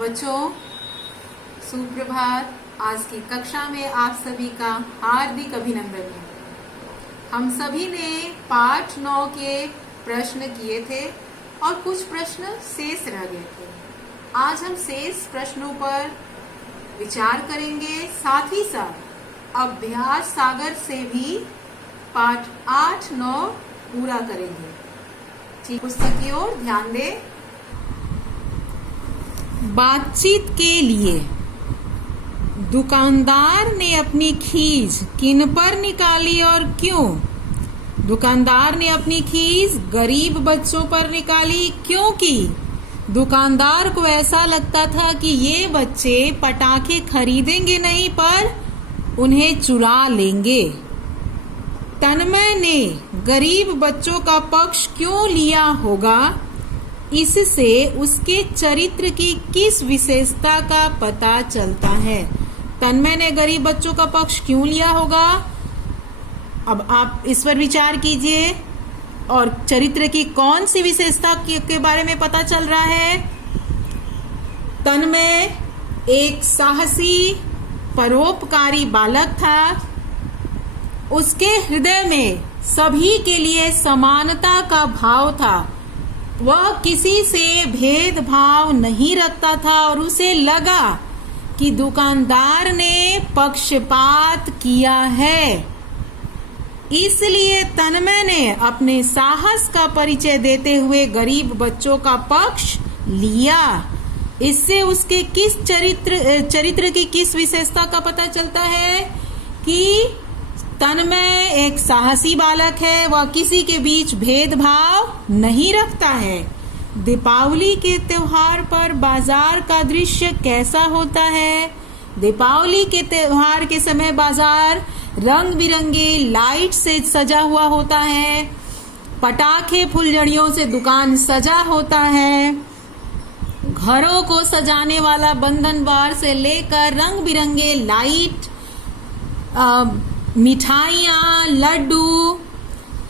बच्चों, सुप्रभात। आज की कक्षा में आप सभी का हार्दिक अभिनंदन है। हम सभी ने पाठ 9 के प्रश्न किए थे और कुछ प्रश्न शेष रह गए थे। आज हम शेष प्रश्नों पर विचार करेंगे, साथ ही साथ अभ्यास सागर से भी पाठ 8, 9 पूरा करेंगे। ठीक, पुस्तक की ओर ध्यान दें। बातचीत के लिए दुकानदार ने अपनी खीज किन पर निकाली और क्यों? दुकानदार ने अपनी खीज गरीब बच्चों पर निकाली क्योंकि दुकानदार को ऐसा लगता था कि ये बच्चे पटाखे खरीदेंगे नहीं पर उन्हें चुरा लेंगे। तन्मय ने गरीब बच्चों का पक्ष क्यों लिया होगा? इससे उसके चरित्र की किस विशेषता का पता चलता है? तन्मय ने गरीब बच्चों का पक्ष क्यों लिया होगा? अब आप इस पर विचार कीजिए और चरित्र की कौन सी विशेषता के बारे में पता चल रहा है। तन्मय एक साहसी परोपकारी बालक था। उसके हृदय में सभी के लिए समानता का भाव था। वह किसी से भेदभाव नहीं रखता था और उसे लगा कि दुकानदार ने पक्षपात किया है। इसलिए तन्मय ने अपने साहस का परिचय देते हुए गरीब बच्चों का पक्ष लिया। इससे उसके किस चरित्र की किस विशेषता का पता चलता है कि तन्मय एक साहसी बालक है। वह किसी के बीच भेदभाव नहीं रखता है। दीपावली के त्योहार पर बाजार का दृश्य कैसा होता है? दीपावली के त्योहार के समय बाजार रंग बिरंगे लाइट से सजा हुआ होता है। पटाखे फुलझड़ियों से दुकान सजा होता है। घरों को सजाने वाला बंधन बार से लेकर रंग बिरंगे लाइट, मिठाइयाँ, लड्डू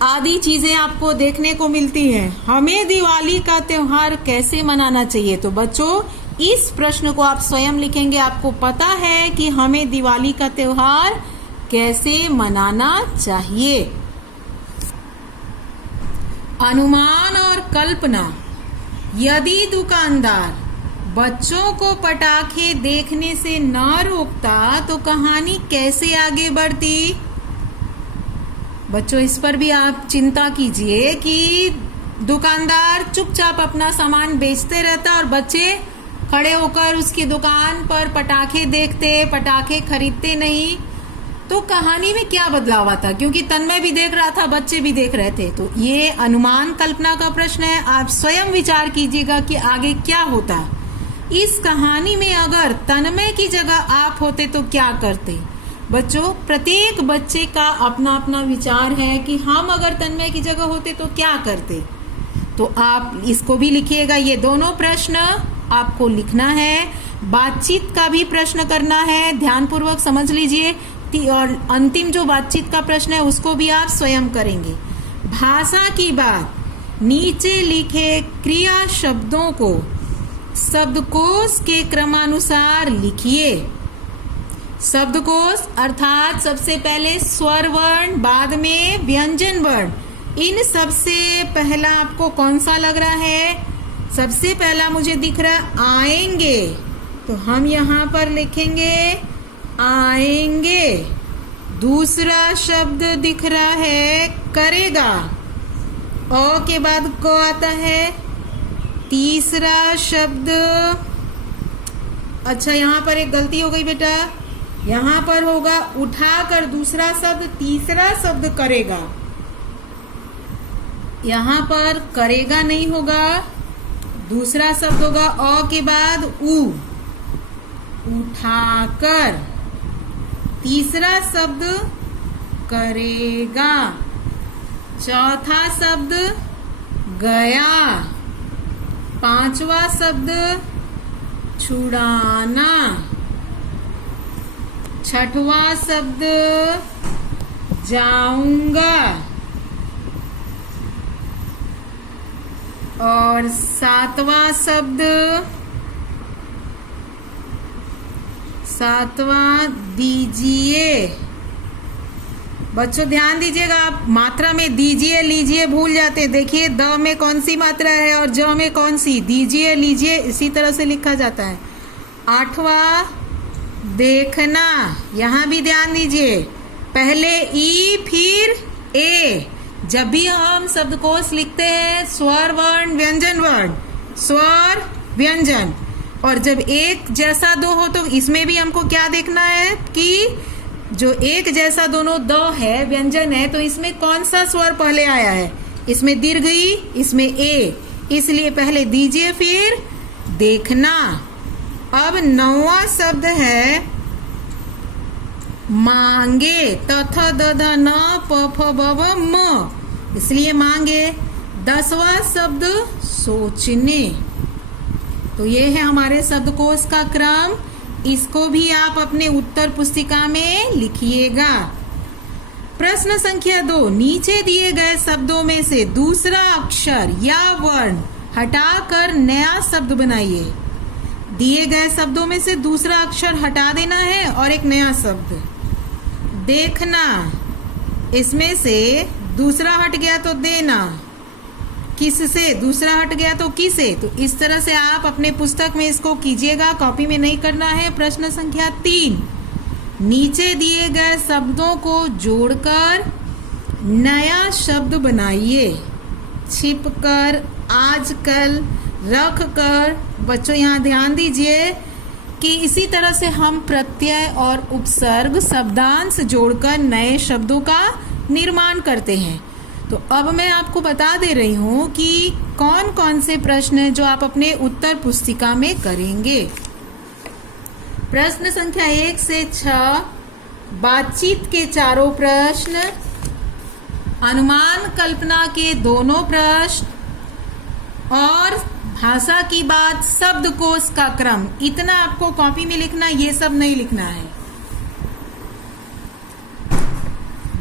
आदि चीजें आपको देखने को मिलती हैं। हमें दिवाली का त्योहार कैसे मनाना चाहिए? तो बच्चों, इस प्रश्न को आप स्वयं लिखेंगे। आपको पता है कि हमें दिवाली का त्योहार कैसे मनाना चाहिए। अनुमान और कल्पना। यदि दुकानदार बच्चों को पटाखे देखने से न रोकता तो कहानी कैसे आगे बढ़ती? बच्चों, इस पर भी आप चिंता कीजिए कि दुकानदार चुपचाप अपना सामान बेचते रहता और बच्चे खड़े होकर उसकी दुकान पर पटाखे देखते, पटाखे खरीदते नहीं, तो कहानी में क्या बदलाव आता? क्योंकि तन्मय भी देख रहा था, बच्चे भी देख रहे थे। तो ये अनुमान कल्पना का प्रश्न है। आप स्वयं विचार कीजिएगा कि आगे क्या होता। इस कहानी में अगर तन्मय की जगह आप होते तो क्या करते? बच्चों, प्रत्येक बच्चे का अपना अपना विचार है कि हम अगर तन्मय की जगह होते तो क्या करते। तो आप इसको भी लिखिएगा। ये दोनों प्रश्न आपको लिखना है। बातचीत का भी प्रश्न करना है, ध्यानपूर्वक समझ लीजिए। और अंतिम जो बातचीत का प्रश्न है उसको भी आप स्वयं करेंगे। भाषा की बात। नीचे लिखे क्रिया शब्दों को शब्दकोश के क्रमानुसार लिखिए। शब्दकोश अर्थात सबसे पहले स्वर वर्ण, बाद में व्यंजन वर्ण। इन सबसे पहला आपको कौन सा लग रहा है? सबसे पहला मुझे दिख रहा है आएंगे, तो हम यहाँ पर लिखेंगे आएंगे। दूसरा शब्द दिख रहा है करेगा, अ के बाद क आता है। तीसरा शब्द, अच्छा यहाँ पर एक गलती हो गई बेटा, यहाँ पर होगा उठाकर दूसरा शब्द, तीसरा शब्द करेगा। यहाँ पर करेगा नहीं होगा, दूसरा शब्द होगा अ के बाद उ, उठाकर। तीसरा शब्द करेगा। चौथा शब्द गया। पांचवा शब्द छुड़ाना। छठवां शब्द जाऊंगा। और सातवां शब्द सातवां दीजिए। बच्चों ध्यान दीजिएगा, आप मात्रा में दीजिए लीजिए भूल जाते हैं। देखिए द में कौन सी मात्रा है और ज में कौन सी, दीजिए लीजिए इसी तरह से लिखा जाता है। आठवां देखना, यहाँ भी ध्यान दीजिए, पहले ई फिर ए। जब भी हम शब्दकोश लिखते हैं स्वर वर्ण व्यंजन वर्ण, स्वर व्यंजन, और जब एक जैसा दो हो तो इसमें भी हमको क्या देखना है कि जो एक जैसा दोनों द है व्यंजन है तो इसमें कौन सा स्वर पहले आया है, इसमें दीर्घ ई, इसमें ए, इसलिए पहले दीजिए फिर देखना। अब 9वां शब्द है मांगे, त थ द ध न प फ ब भ म, इसलिए मांगे। 10वां शब्द सोचने। तो ये है हमारे शब्दकोश का क्रम, इसको भी आप अपने उत्तर पुस्तिका में लिखिएगा। प्रश्न संख्या 2, नीचे दिए गए शब्दों में से दूसरा अक्षर या वर्ण हटाकर नया शब्द बनाइए। दिए गए शब्दों में से दूसरा अक्षर हटा देना है और एक नया शब्द। देखना, इसमें से दूसरा हट गया तो देना, किससे दूसरा हट गया तो किसे, तो इस तरह से आप अपने पुस्तक में इसको कीजिएगा, कॉपी में नहीं करना है। प्रश्न संख्या 3, नीचे दिए गए शब्दों को जोड़कर नया शब्द बनाइए। छिपकर, आजकल, रखकर। बच्चों यहाँ ध्यान दीजिए कि इसी तरह से हम प्रत्यय और उपसर्ग शब्दांश जोड़कर नए शब्दों का निर्माण करते हैं। तो अब मैं आपको बता दे रही हूँ कि कौन कौन से प्रश्न हैं जो आप अपने उत्तर पुस्तिका में करेंगे। प्रश्न संख्या 1 से 6, बातचीत के चारों प्रश्न, अनुमान कल्पना के दोनों प्रश्न और भाषा की बात शब्दकोश का क्रम। इतना आपको कॉपी में लिखना, ये सब नहीं लिखना है।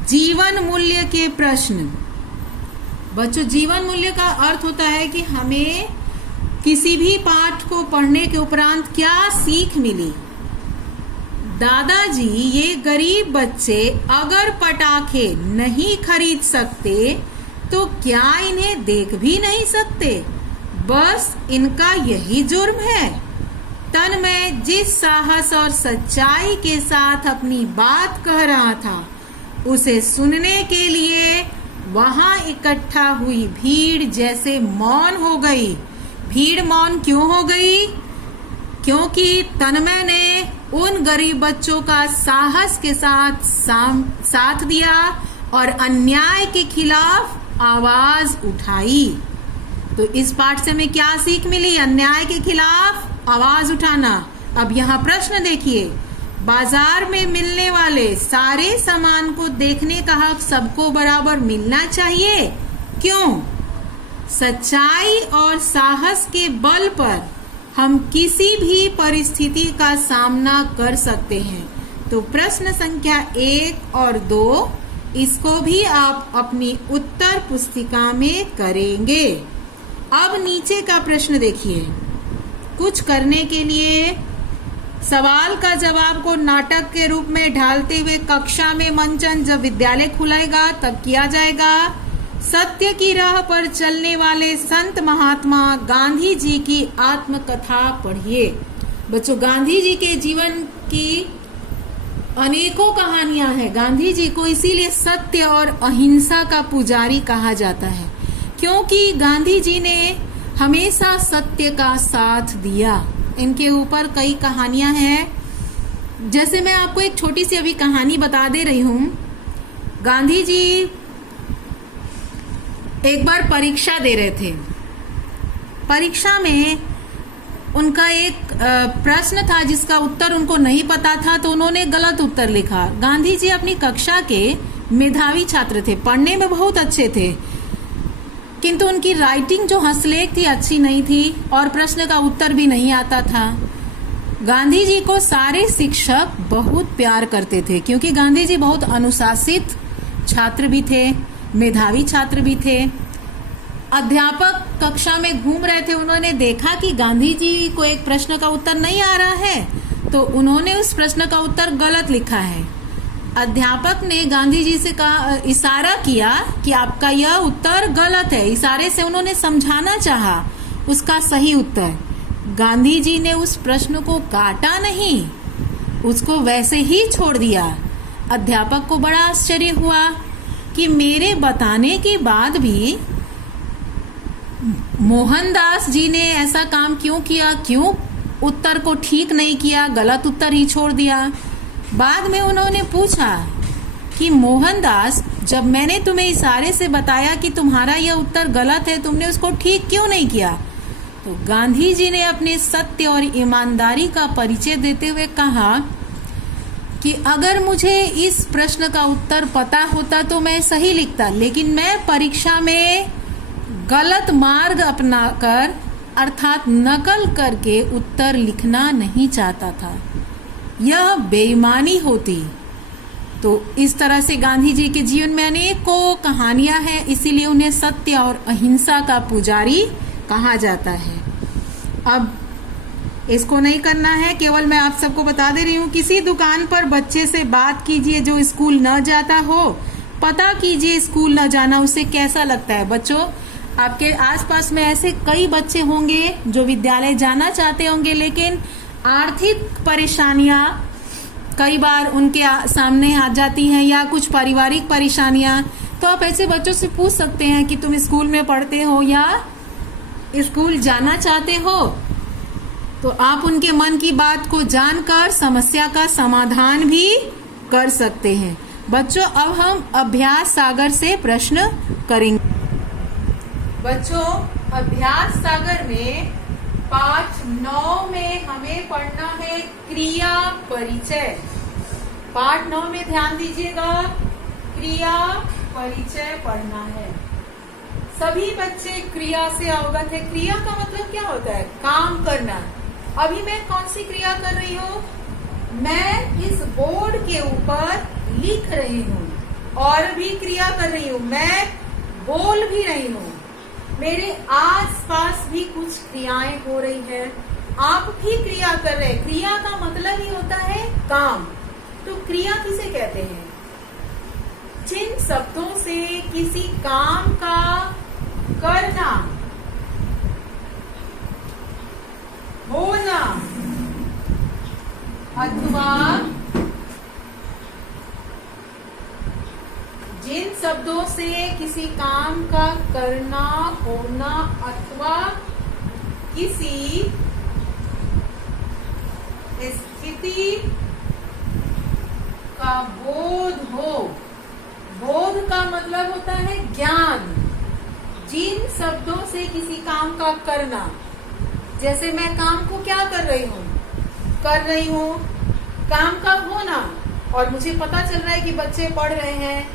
जीवन मूल्य के प्रश्न। बच्चों जीवन मूल्य का अर्थ होता है कि हमें किसी भी पाठ को पढ़ने के उपरांत क्या सीख मिली। दादाजी, ये गरीब बच्चे अगर पटाखे नहीं खरीद सकते तो क्या इन्हें देख भी नहीं सकते? बस इनका यही जुर्म है। तन्मय जिस साहस और सच्चाई के साथ अपनी बात कह रहा था उसे सुनने के लिए वहां इकट्ठा हुई भीड़ जैसे मौन हो गई। भीड़ मौन क्यों हो गई? क्योंकि तन्मय ने उन गरीब बच्चों का साहस के साथ दिया और अन्याय के खिलाफ आवाज उठाई। तो इस पाठ से हमें क्या सीख मिली? अन्याय के खिलाफ आवाज उठाना। अब यहाँ प्रश्न देखिए, बाजार में मिलने वाले सारे सामान को देखने का हक सबको बराबर मिलना चाहिए। क्यों? सच्चाई और साहस के बल पर हम किसी भी परिस्थिति का सामना कर सकते हैं। तो प्रश्न संख्या 1 और 2 इसको भी आप अपनी उत्तर पुस्तिका में करेंगे। अब नीचे का प्रश्न देखिए। कुछ करने के लिए सवाल का जवाब को नाटक के रूप में ढालते हुए कक्षा में मंचन जब विद्यालय खुलेगा तब किया जाएगा। सत्य की राह पर चलने वाले संत महात्मा गांधी जी की आत्मकथा पढ़िए। बच्चों गांधी जी के जीवन की अनेकों कहानियां हैं। गांधी जी को इसीलिए सत्य और अहिंसा का पुजारी कहा जाता है, क्योंकि गांधी जी ने हमेशा सत्य का साथ दिया। इनके ऊपर कई कहानियां हैं। जैसे मैं आपको एक छोटी सी अभी कहानी बता दे रही हूँ। गांधी जी एक बार परीक्षा दे रहे थे। परीक्षा में उनका एक प्रश्न था जिसका उत्तर उनको नहीं पता था, तो उन्होंने गलत उत्तर लिखा। गांधी जी अपनी कक्षा के मेधावी छात्र थे, पढ़ने में बहुत अच्छे थे, किंतु उनकी राइटिंग जो हस्तलेख थी अच्छी नहीं थी और प्रश्न का उत्तर भी नहीं आता था। गांधी जी को सारे शिक्षक बहुत प्यार करते थे, क्योंकि गांधी जी बहुत अनुशासित छात्र भी थे, मेधावी छात्र भी थे। अध्यापक कक्षा में घूम रहे थे, उन्होंने देखा कि गांधी जी को एक प्रश्न का उत्तर नहीं आ रहा है, तो उन्होंने उस प्रश्न का उत्तर गलत लिखा है। अध्यापक ने गांधी जी से कहा, इशारा किया कि आपका यह उत्तर गलत है। इशारे से उन्होंने समझाना चाहा उसका सही उत्तर। गांधी जी ने उस प्रश्न को काटा नहीं, उसको वैसे ही छोड़ दिया। अध्यापक को बड़ा आश्चर्य हुआ कि मेरे बताने के बाद भी मोहनदास जी ने ऐसा काम क्यों किया, क्यों उत्तर को ठीक नहीं किया, गलत उत्तर ही छोड़ दिया। बाद में उन्होंने पूछा कि मोहनदास, जब मैंने तुम्हें इशारे से बताया कि तुम्हारा यह उत्तर गलत है, तुमने उसको ठीक क्यों नहीं किया? तो गांधी जी ने अपने सत्य और ईमानदारी का परिचय देते हुए कहा कि अगर मुझे इस प्रश्न का उत्तर पता होता तो मैं सही लिखता, लेकिन मैं परीक्षा में गलत मार्ग अपनाकर अर्थात नकल करके उत्तर लिखना नहीं चाहता था, यह बेईमानी होती। तो इस तरह से गांधी जी के जीवन में अनेकों कहानियां हैं, इसीलिए उन्हें सत्य और अहिंसा का पुजारी कहा जाता है। अब इसको नहीं करना है, केवल मैं आप सबको बता दे रही हूँ। किसी दुकान पर बच्चे से बात कीजिए जो स्कूल न जाता हो, पता कीजिए स्कूल न जाना उसे कैसा लगता है। बच्चों, आपके आसपास में ऐसे कई बच्चे होंगे जो विद्यालय जाना चाहते होंगे, लेकिन आर्थिक परेशानियां कई बार उनके सामने आ जाती हैं या कुछ पारिवारिक परेशानियां। तो आप ऐसे बच्चों से पूछ सकते हैं कि तुम स्कूल में पढ़ते हो या स्कूल जाना चाहते हो। तो आप उनके मन की बात को जानकर समस्या का समाधान भी कर सकते हैं। बच्चों, अब हम अभ्यास सागर से प्रश्न करेंगे। बच्चों, अभ्यास सागर में पाठ 9 में हमें पढ़ना है क्रिया परिचय। पाठ 9 में ध्यान दीजिएगा, क्रिया परिचय पढ़ना है। सभी बच्चे क्रिया से अवगत है। क्रिया का मतलब क्या होता है? काम करना। अभी मैं कौन सी क्रिया कर रही हूँ? मैं इस बोर्ड के ऊपर लिख रही हूँ और भी क्रिया कर रही हूँ, मैं बोल भी रही हूँ। मेरे आसपास भी कुछ क्रियाएं हो रही है, आप भी क्रिया कर रहे हैं। क्रिया का मतलब ही होता है काम। तो क्रिया किसे कहते हैं? जिन शब्दों से किसी काम का करना, होना अथवा जिन शब्दों से किसी काम का करना, होना अथवा किसी स्थिति का बोध हो। बोध का मतलब होता है ज्ञान। जिन शब्दों से किसी काम का करना, जैसे मैं काम को क्या कर रही हूँ, काम का होना, और मुझे पता चल रहा है कि बच्चे पढ़ रहे हैं,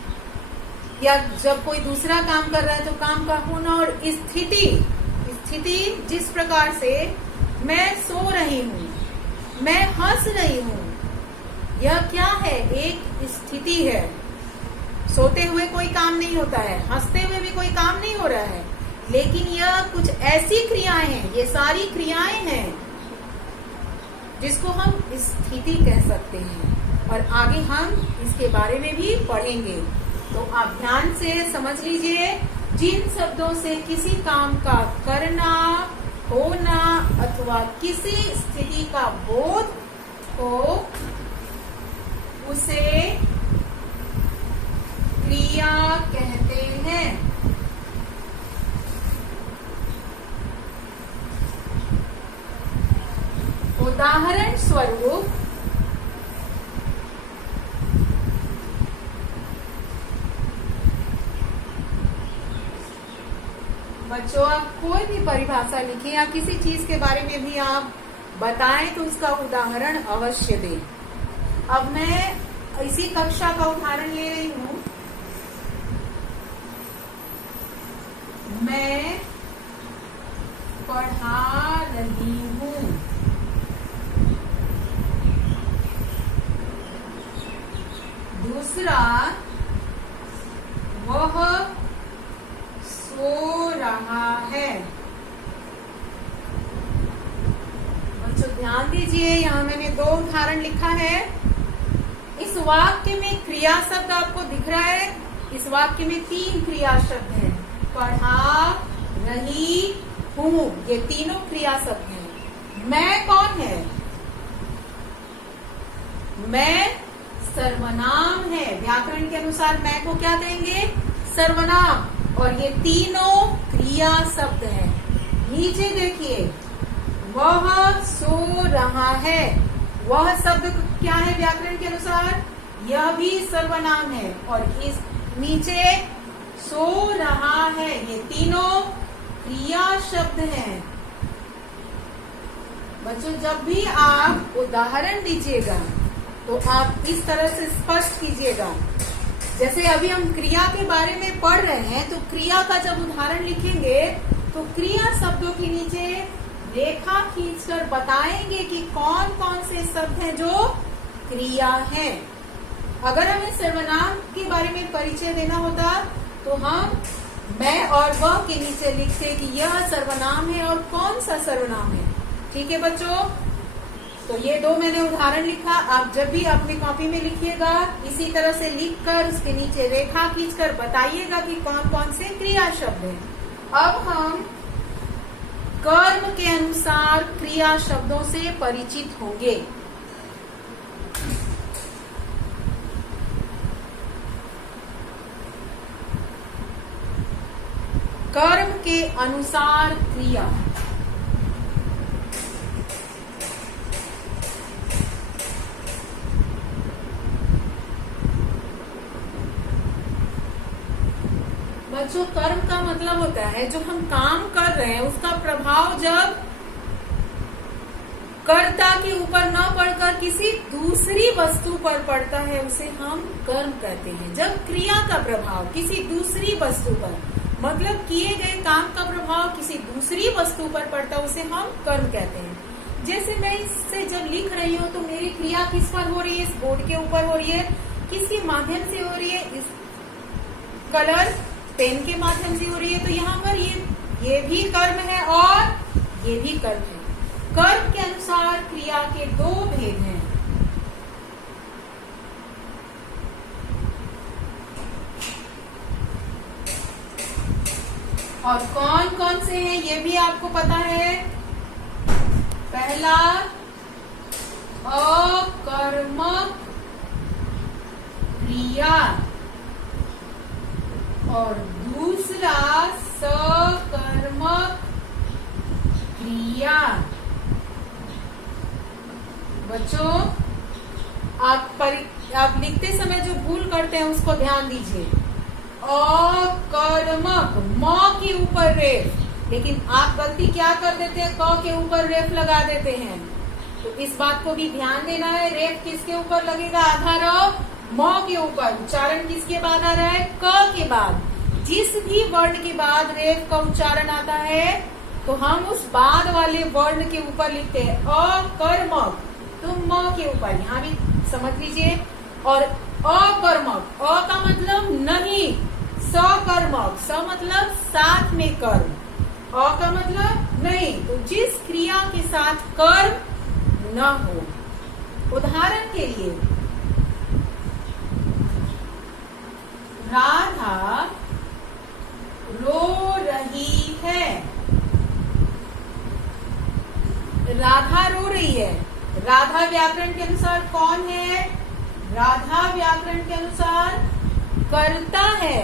या जब कोई दूसरा काम कर रहा है तो काम का होना। और स्थिति जिस प्रकार से मैं सो रही हूँ, मैं हंस रही हूँ, यह क्या है? एक स्थिति है। सोते हुए कोई काम नहीं होता है, हंसते हुए भी कोई काम नहीं हो रहा है, लेकिन यह कुछ ऐसी क्रियाएं हैं, ये सारी क्रियाएं हैं जिसको हम स्थिति कह सकते हैं। और आगे हम इसके बारे में भी पढ़ेंगे। तो आप ध्यान से समझ लीजिए, जिन शब्दों से किसी काम का करना, होना अथवा किसी स्थिति का बोध हो, उसे क्रिया कहते हैं। उदाहरण स्वरूप बच्चों, आप कोई भी परिभाषा लिखें या किसी चीज के बारे में भी आप बताएं तो उसका उदाहरण अवश्य दें। अब मैं इसी कक्षा का उदाहरण ले रही हूँ। मैं पढ़ा रही हूँ। दूसरा, वह सो रहा है। बच्चों ध्यान दीजिए, यहाँ मैंने 2 उदाहरण लिखा है। इस वाक्य में क्रिया शब्द आपको दिख रहा है। इस वाक्य में 3 क्रिया शब्द हैं। पढ़ा रही हूँ, ये तीनों क्रिया शब्द हैं। मैं कौन है? मैं सर्वनाम है। व्याकरण के अनुसार मैं को क्या कहेंगे? सर्वनाम। और ये तीनों क्रिया शब्द हैं। नीचे देखिए, वह सो रहा है। वह शब्द क्या है व्याकरण के अनुसार? यह भी सर्वनाम है। और इस नीचे सो रहा है, ये तीनों क्रिया शब्द हैं। बच्चों, जब भी आप उदाहरण दीजिएगा तो आप इस तरह से स्पष्ट कीजिएगा। जैसे अभी हम क्रिया के बारे में पढ़ रहे हैं, तो क्रिया का जब उदाहरण लिखेंगे तो क्रिया शब्दों के नीचे रेखा खींचकर बताएंगे कि कौन कौन से शब्द हैं जो क्रिया है। अगर हमें सर्वनाम के बारे में परिचय देना होता तो हम मैं और वह के नीचे लिखते कि यह सर्वनाम है और कौन सा सर्वनाम है। ठीक है बच्चों, तो ये 2 मैंने उदाहरण लिखा। आप जब भी अपनी कॉपी में लिखिएगा, इसी तरह से लिखकर उसके नीचे रेखा खींचकर बताइएगा कि कौन कौन से क्रिया शब्द हैं। अब हम कर्म के अनुसार क्रिया शब्दों से परिचित होंगे। कर्म के अनुसार क्रिया। बच्चों, कर्म का मतलब होता है जो हम काम कर रहे हैं उसका प्रभाव जब कर्ता के ऊपर न पड़कर किसी दूसरी वस्तु पर पड़ता है, उसे हम कर्म कहते हैं। जब क्रिया का प्रभाव किसी दूसरी वस्तु पर, मतलब किए गए काम का प्रभाव किसी दूसरी वस्तु पर पड़ता है, उसे हम कर्म कहते हैं। जैसे मैं इससे जब लिख रही हूँ तो मेरी क्रिया किस पर हो रही है? इस बोर्ड के ऊपर हो रही है। किसके माध्यम से हो रही है? इस कलर पेन के माध्यम से हो रही है। तो यहाँ पर ये भी कर्म है और ये भी कर्म है। कर्म के अनुसार क्रिया के 2 भेद हैं। और कौन कौन से हैं ये भी आपको पता है। पहला अकर्मक क्रिया और दूसरा सकर्मक क्रिया। बच्चों, आप लिखते समय जो भूल करते हैं उसको ध्यान दीजिए। अकर्मक, म के ऊपर रेफ, लेकिन आप गलती क्या कर देते हैं? क के ऊपर रेफ लगा देते हैं। तो इस बात को भी ध्यान देना है। रेफ किसके ऊपर लगेगा? आधार म के ऊपर। उच्चारण किसके बाद आ रहा है? क के बाद। जिस भी वर्ण के बाद रेफ का उच्चारण आता है तो हम उस बाद वाले वर्ण के ऊपर लिखते हैं अकर्मक, तो म के ऊपर। यहाँ भी समझ लीजिए। और अकर्मक, अ का मतलब नहीं, सकर्मक, स मतलब साथ में कर्म, अ का मतलब नहीं। तो जिस क्रिया के साथ कर्म न हो। उदाहरण के लिए, राधा रो रही है। राधा रो रही है। राधा व्याकरण के अनुसार कौन है? राधा व्याकरण के अनुसार कर्ता है।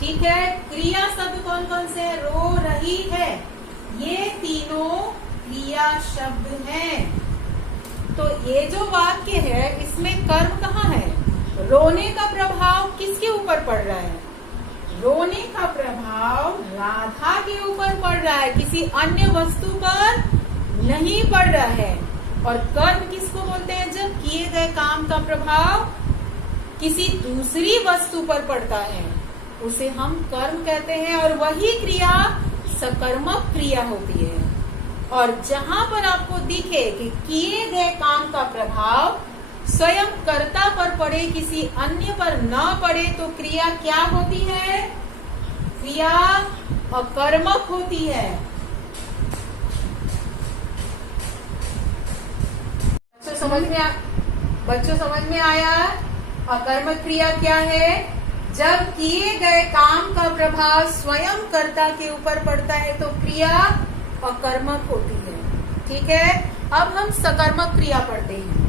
ठीक है। क्रिया शब्द कौन कौन से है? रो रही है। ये तीनों क्रिया शब्द हैं। तो ये जो वाक्य है इसमें कर्म कहाँ है? रोने का प्रभाव किसके ऊपर पड़ रहा है? रोने का प्रभाव राधा के ऊपर पड़ रहा है, किसी अन्य वस्तु पर नहीं पड़ रहा है। और कर्म किसको बोलते हैं? जब किए गए काम का प्रभाव किसी दूसरी वस्तु पर पड़ता है उसे हम कर्म कहते हैं। और वही क्रिया सकर्मक क्रिया होती है। और जहां पर आपको दिखे कि किए गए काम का प्रभाव स्वयं कर्ता पर पड़े, किसी अन्य पर न पड़े, तो क्रिया क्या होती है? क्रिया अकर्मक होती है। बच्चों समझ में आया? अकर्मक क्रिया क्या है? जब किए गए काम का प्रभाव स्वयं कर्ता के ऊपर पड़ता है तो क्रिया अकर्मक होती है। ठीक है, अब हम सकर्मक क्रिया पढ़ते हैं।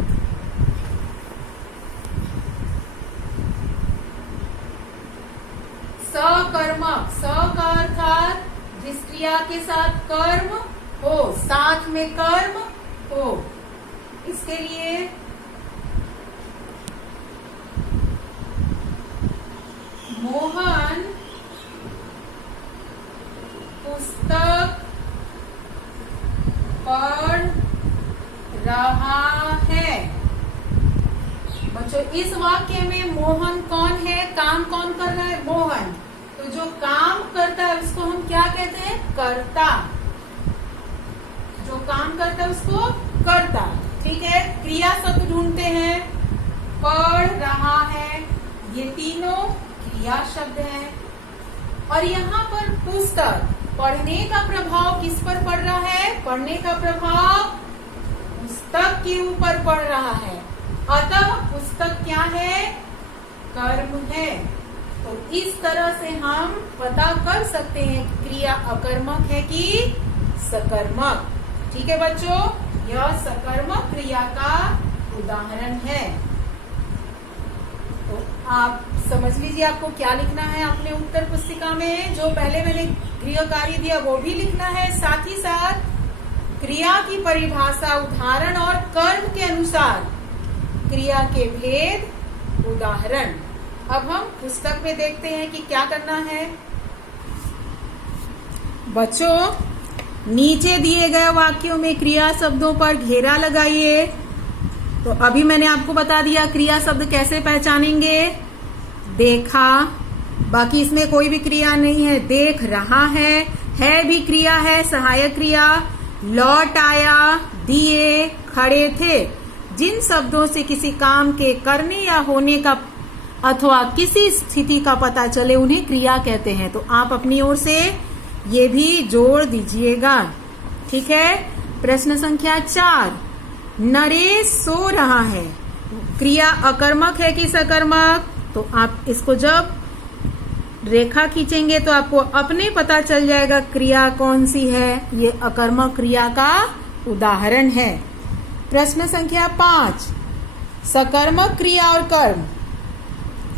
सकर्मक, स का अर्थात जिस क्रिया के साथ कर्म हो, साथ में कर्म हो। इसके लिए मोहन पुस्तक पढ़ रहा है। बच्चों इस वाक्य में मोहन कौन है? काम कौन कर रहा है? मोहन। तो जो काम करता है उसको हम क्या कहते हैं? कर्ता। जो काम करता है उसको कर्ता। ठीक है, क्रिया शब्द ढूंढते हैं। पढ़ रहा है, ये तीनों क्रिया शब्द हैं। और यहाँ पर पुस्तक, पढ़ने का प्रभाव किस पर पड़ रहा है? पढ़ने का प्रभाव पुस्तक के ऊपर पड़ रहा है। अतः पुस्तक क्या है? कर्म है। तो इस तरह से हम पता कर सकते हैं कि क्रिया अकर्मक है कि सकर्मक। ठीक है बच्चों, यह सकर्मक क्रिया का उदाहरण है। तो आप समझ लीजिए आपको क्या लिखना है अपने उत्तर पुस्तिका में। जो पहले मैंने गृह कार्य दिया वो भी लिखना है, साथ ही साथ क्रिया की परिभाषा, उदाहरण और कर्म के अनुसार क्रिया के भेद, उदाहरण। अब हम पुस्तक में देखते हैं कि क्या करना है। बच्चों नीचे दिए गए वाक्यों में क्रिया शब्दों पर घेरा लगाइए। तो अभी मैंने आपको बता दिया क्रिया शब्द कैसे पहचानेंगे। देखा, बाकी इसमें कोई भी क्रिया नहीं है। देख रहा है भी क्रिया है, सहायक क्रिया। लौट आया, दिए, खड़े थे। जिन शब्दों से किसी काम के करने या होने का अथवा किसी स्थिति का पता चले उन्हें क्रिया कहते हैं। तो आप अपनी ओर से ये भी जोड़ दीजिएगा। ठीक है, प्रश्न संख्या 4, नरेश सो रहा है। क्रिया अकर्मक है कि सकर्मक? तो आप इसको जब रेखा खींचेंगे तो आपको अपने पता चल जाएगा क्रिया कौन सी है। ये अकर्मक क्रिया का उदाहरण है। प्रश्न संख्या 5, सकर्मक क्रिया और कर्म।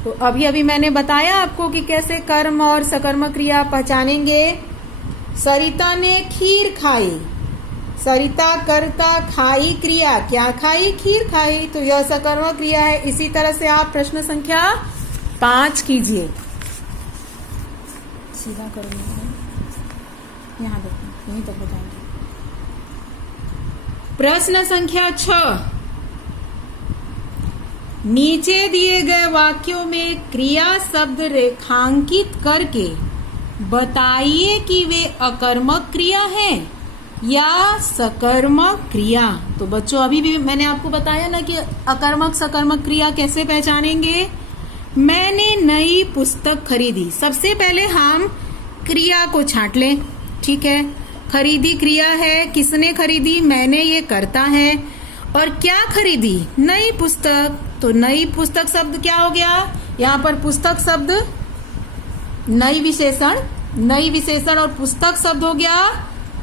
तो अभी अभी मैंने बताया आपको कि कैसे कर्म और सकर्मक क्रिया पहचानेंगे। सरिता ने खीर खाई। सरिता कर्ता, खाई क्रिया। क्या खाई? खीर खाई। तो यह सकर्मक क्रिया है। इसी तरह से आप प्रश्न संख्या 5 कीजिए। सीधा करेंगे, यहाँ देखो, यहीं तक बताएंगे। प्रश्न संख्या 6, नीचे दिए गए वाक्यों में क्रिया शब्द रेखांकित करके बताइए कि वे अकर्मक क्रिया हैं या सकर्मक क्रिया। तो बच्चों अभी भी मैंने आपको बताया ना कि अकर्मक सकर्मक क्रिया कैसे पहचानेंगे। मैंने नई पुस्तक खरीदी। सबसे पहले हम क्रिया को छांट लें। ठीक है, खरीदी क्रिया है। किसने खरीदी? मैंने, ये कर्ता है। और क्या खरीदी? नई पुस्तक। तो नई पुस्तक शब्द क्या हो गया? यहाँ पर पुस्तक शब्द नई विशेषण और पुस्तक शब्द हो गया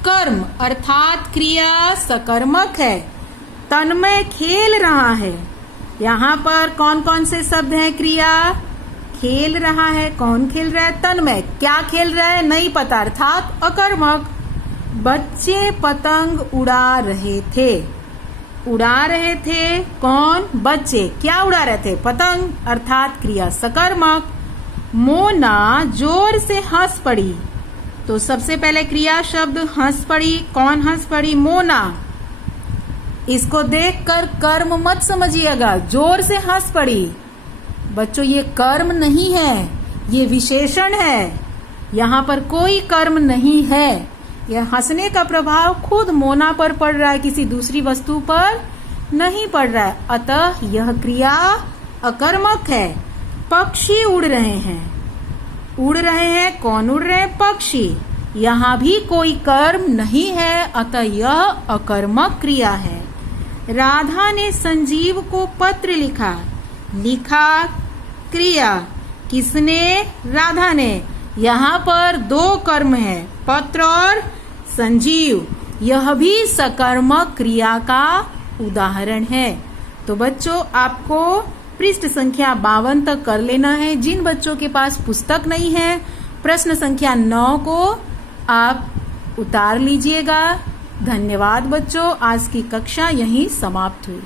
कर्म, अर्थात क्रिया सकर्मक है। तन्मय खेल रहा है। यहाँ पर कौन कौन से शब्द हैं? क्रिया खेल रहा है। कौन खेल रहा है? तन्मय। क्या खेल रहा है? नहीं पता, अर्थात अकर्मक। बच्चे पतंग उड़ा रहे थे। उड़ा रहे थे कौन? बच्चे। क्या उड़ा रहे थे? पतंग, अर्थात क्रिया सकर्मक। मोना जोर से हंस पड़ी। तो सबसे पहले क्रिया शब्द हंस पड़ी। कौन हंस पड़ी? मोना। इसको देखकर कर्म मत समझिएगा। जोर से हंस पड़ी, बच्चों ये कर्म नहीं है, ये विशेषण है। यहाँ पर कोई कर्म नहीं है। यह हंसने का प्रभाव खुद मोना पर पड़ रहा है, किसी दूसरी वस्तु पर नहीं पड़ रहा है। अतः यह क्रिया अकर्मक है। पक्षी उड़ रहे हैं। उड़ रहे हैं, कौन उड़ रहे हैं? पक्षी। यहाँ भी कोई कर्म नहीं है, अतः यह अकर्मक क्रिया है। राधा ने संजीव को पत्र लिखा। लिखा क्रिया, किसने? राधा ने। यहाँ पर दो कर्म है, पत्र और संजीव। यह भी सकर्मक क्रिया का उदाहरण है। तो बच्चों, आपको पृष्ठ संख्या 52 तक कर लेना है। जिन बच्चों के पास पुस्तक नहीं है, प्रश्न संख्या 9 को आप उतार लीजिएगा। धन्यवाद बच्चों, आज की कक्षा यहीं समाप्त हुई।